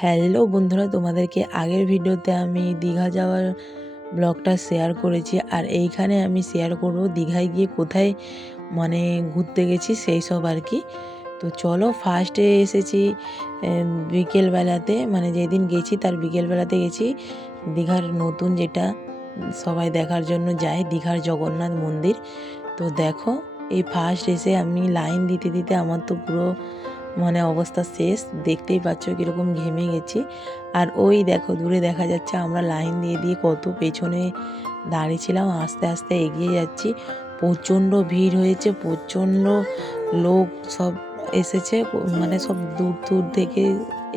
Hello বন্ধুরা, তোমাদেরকে আগের ভিডিওতে আমি দীঘা যাওয়ার ব্লগটা শেয়ার করেছি আর এইখানে আমি শেয়ার করব দীঘায় গিয়ে কোথায় মানে ঘুরতে গেছি সেই সব আর কি। তো চলো ফার্স্টে এসেছি বিকেলবেলাতে মানে যেদিন গেছি তার বিকেলবেলাতে গেছি দীঘার নতুন যেটা সবাই দেখার জন্য যায়, দীঘার জগন্নাথ মন্দির। তো দেখো, এই ফার্স্ট এসে আমি লাইন দিতে দিতে আমার তো পুরো মানে অবস্থা শেষ, দেখতেই পাচ্ছ কীরকম ঘেমে গেছি। আর ওই দেখো, দূরে দেখা যাচ্ছে আমরা লাইন দিয়ে দিয়ে কত পেছনে দাঁড়িয়েছিলাম, আস্তে আস্তে এগিয়ে যাচ্ছি। প্রচণ্ড ভিড় হয়েছে, প্রচণ্ড লোক সব এসেছে মানে সব দূর দূর থেকে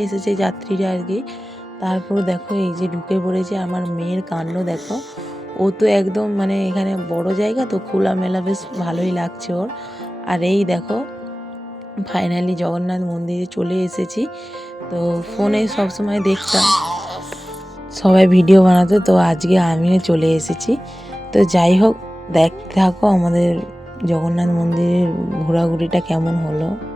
এসেছে যাত্রীরা আর কি। তারপর দেখো, এই যে ঢুকে পড়েছে আমার মেয়ের কাণ্ড, দেখো। ও তো একদম মানে এখানে বড় জায়গা, তো খোলামেলা বেশ ভালোই লাগছে ওর। আর এই দেখো ফাইনালি জগন্নাথ মন্দিরে চলে এসেছি। তো ফোনে সবসময় দেখতাম। সবাই ভিডিও বানাতো, তো আজকে আমিও চলে এসেছি। তো যাই হোক দেখতে থাকো আমাদের জগন্নাথ মন্দিরের ঘোরাঘুরিটা কেমন হলো।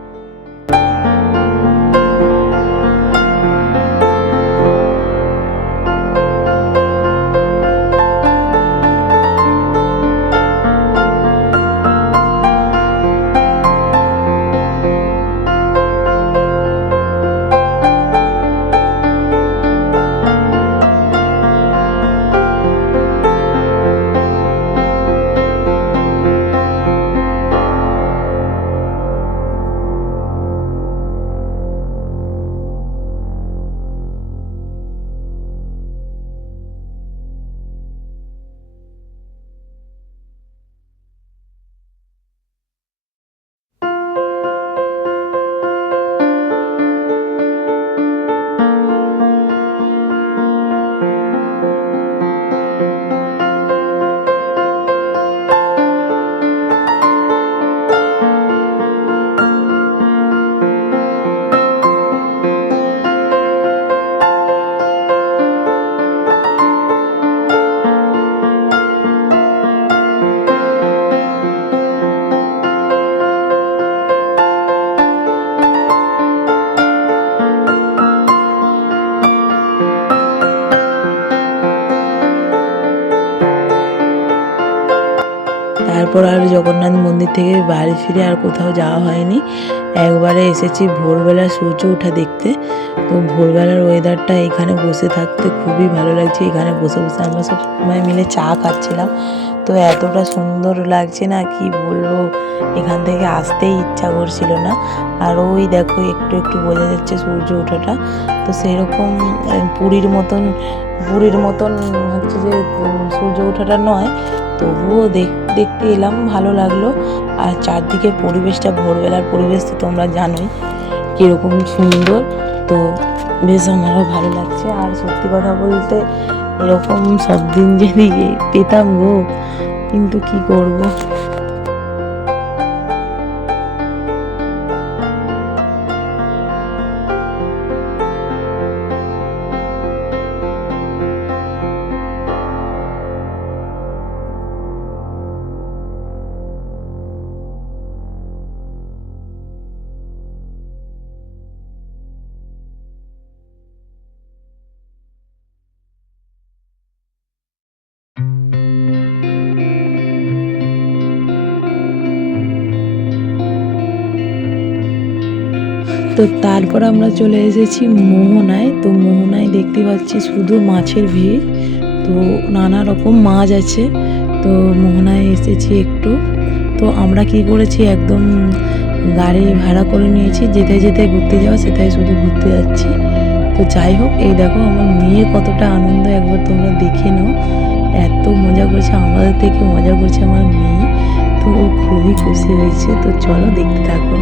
তারপর আর জগন্নাথ মন্দির থেকে বাড়ি ফিরে আর কোথাও যাওয়া হয়নি। একবারে এসেছি ভোরবেলা সূর্য ওঠা দেখতে। তো ভোরবেলার ওয়েদারটা এখানে বসে থাকতে খুবই ভালো লাগছে। এখানে বসে বসে আমরা সব সময় মিলে চা খাচ্ছিলাম। তো এতটা সুন্দর লাগছে না, কি বলব? এখান থেকে আসতেই ইচ্ছা করছিল না। আর ওই দেখো, একটু একটু বোঝা যাচ্ছে সূর্য ওঠাটা। তো সেরকম পুরীর মতন পুরীর মতন হচ্ছে যে সূর্য ওঠাটা নয়। তবুও দেখ, দেখতে এলাম, ভালো লাগল। আর চারদিকে পরিবেশটা, ভোরবেলার পরিবেশ তো তোমরা জানোই, কীরকম সুন্দর। তো বেশ আমারও ভালো লাগছে। আর সত্যি কথা বলতে এরকম সব দিন যদি পেতাম গো কিন্তু কি করব? তো তারপর আমরা চলে এসেছি মোহনায়। তো মোহনায় দেখতে পাচ্ছি শুধু মাছের ভিড়। তো নানা রকম মাছ আছে। তো মোহনায় এসেছি একটু। তো আমরা কি করেছি, একদম গাড়ি ভাড়া করে নিয়েছি। যেতে যেতে ঘুরতে যাওয়া, সেটাই শুধু ঘুরতে যাচ্ছি। তো যাই হোক, এই দেখো আমার মেয়ে কতটা আনন্দ। একবার তোমরা দেখে নাও। এত মজা করছে, আমাদের থেকে মজা করছে আমার মেয়ে। তো ও খুবই খুশি হয়েছে। তো চলো দেখতে থাকো।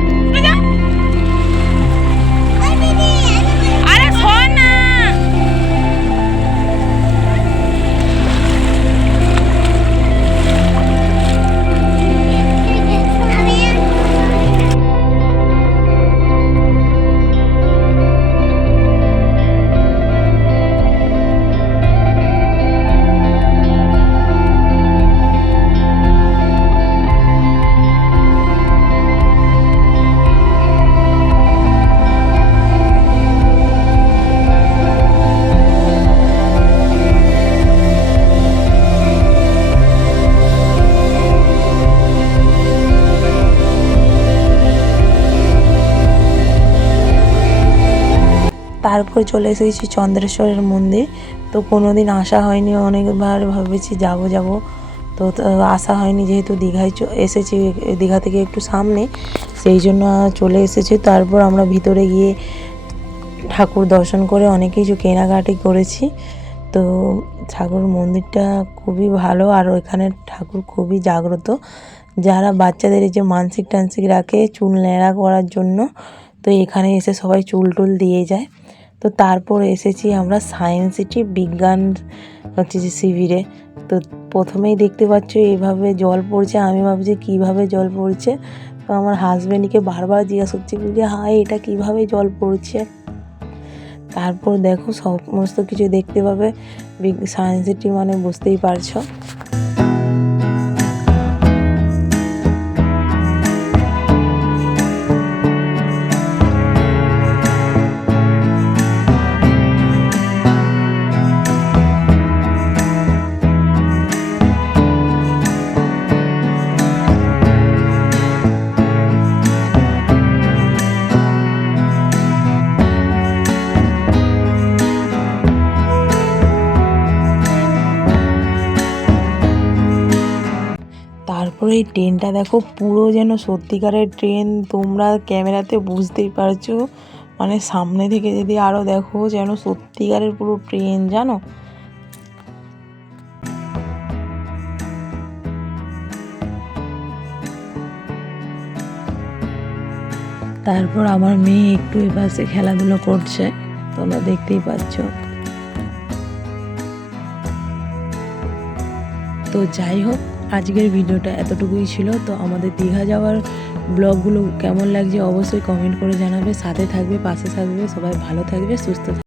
তারপরে চলে এসেছি চন্দ্রেশ্বরের মন্দির। তো কোনো দিন আসা হয়নি, অনেকবার ভেবেছি যাব যাব। তো আসা হয়নি যেহেতু দীঘায় এসেছি, দীঘা থেকে একটু সামনে, সেই জন্য চলে এসেছি। তারপর আমরা ভিতরে গিয়ে ঠাকুর দর্শন করে অনেক কিছু কেনাকাটি করেছি। তো ঠাকুর মন্দিরটা খুবই ভালো, আর ওইখানে ঠাকুর খুবই জাগ্রত। যারা বাচ্চাদের এই যে মানসিক টানসিক রাখে, চুল ন্যাড়া করার জন্য তো এখানে এসে সবাই চুল টুল দিয়ে যায়। তো তারপর এসেছি আমরা সায়েন্স সিটি বিজ্ঞান হচ্ছে যে শিবিরে। তো প্রথমেই দেখতে পাচ্ছ এইভাবে জল পড়ছে, আমি ভাবছি কীভাবে জল পড়ছে। তো আমার হাজব্যান্ডকে বারবার জিজ্ঞাসা করছি যে হাই এটা কীভাবে জল পড়ছে? তারপর দেখো সমস্ত কিছু দেখতে পাবে সায়েন্স সিটি মানে বুঝতেই পারছ। তারপরে এই ট্রেনটা দেখো, পুরো যেন সত্যিকারের ট্রেন, তোমরা ক্যামেরাতে বুঝতেই পারছ। মানে সামনে থেকে যদি আরও দেখো, যেন সত্যিকারের পুরো ট্রেন, জানো? তারপর আমার মেয়ে একটু এপাশে খেলাধুলো করছে, তোমরা দেখতেই পাচ্ছ। তো যাই হোক আজকের ভিডিওটা এতটুকুই ছিল। তো আমাদের দীঘা যাওয়ার ব্লগগুলো কেমন লাগছে অবশ্যই কমেন্ট করে জানাবে। সাথে থাকবে, পাশে থাকবে, সবাই ভালো থাকবে, সুস্থ থাকবে।